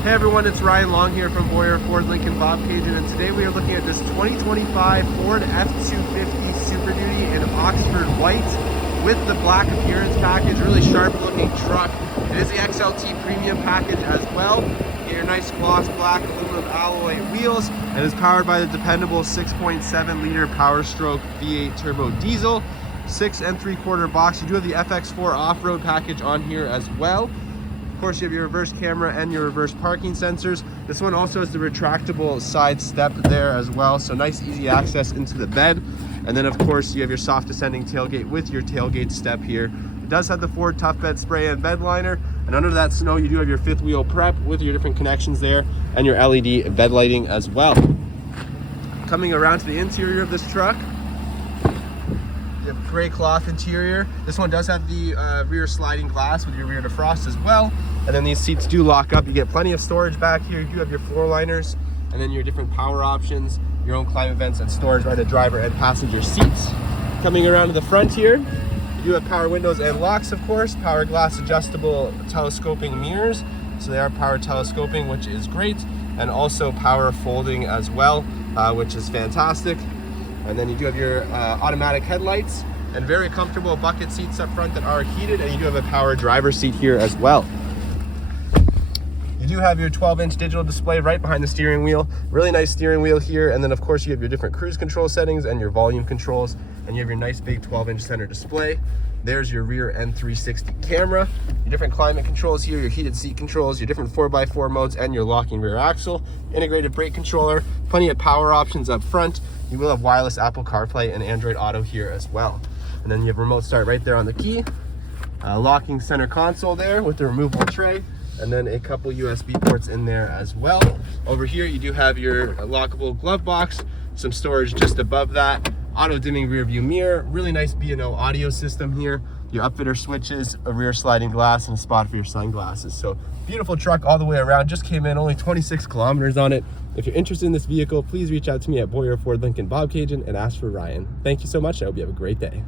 Hey everyone, it's Ryan Long here from Boyer Ford Lincoln Bobcaygeon, and today we are looking at this 2025 Ford F-250 Super Duty in Oxford white with the black appearance package. Really sharp looking truck. It is the XLT premium package as well. You get your nice gloss black aluminum alloy wheels, and is powered by the dependable 6.7 liter Power Stroke V8 turbo diesel, 6 3/4 box. You do have the FX4 off-road package on here as well. Of course, you have your reverse camera and your reverse parking sensors. This one also has the retractable side step there as well, so nice easy access into the bed. And then of course you have your soft descending tailgate with your tailgate step here. It does have the Ford ToughBed spray and bed liner, and under that snow you do have your fifth wheel prep with your different connections there and your LED bed lighting as well. Coming around to the interior of this truck, gray cloth interior. This one does have the rear sliding glass with your rear defrost as well, and then these seats do lock up. You get plenty of storage back here. You do have your floor liners and then your different power options, your own climate vents and storage by the driver and passenger seats. Coming around to the front here, you do have power windows and locks, of course, power glass adjustable telescoping mirrors, so they are power telescoping, which is great, and also power folding as well, which is fantastic. And then you do have your automatic headlights and very comfortable bucket seats up front that are heated, and you do have a power driver seat here as well. You do have your 12-inch digital display right behind the steering wheel. Really nice steering wheel here, and then of course you have your different cruise control settings and your volume controls, and you have your nice big 12-inch center display. There's your rear N360 camera, your different climate controls here, your heated seat controls, your different 4x4 modes, and your locking rear axle, integrated brake controller, plenty of power options up front. You will have wireless Apple CarPlay and Android Auto here as well. And then you have remote start right there on the key, locking center console there with the removable tray, and then a couple USB ports in there as well. Over here you do have your lockable glove box, some storage just above that, auto dimming rear view mirror, really nice B&O audio system here, your Upfitter switches, a rear sliding glass, and a spot for your sunglasses. So beautiful truck all the way around. Just came in, only 26 kilometers on it. If you're interested in this vehicle, please reach out to me at Boyer Ford Lincoln Bobcaygeon and ask for Ryan. Thank you so much. I hope you have a great day.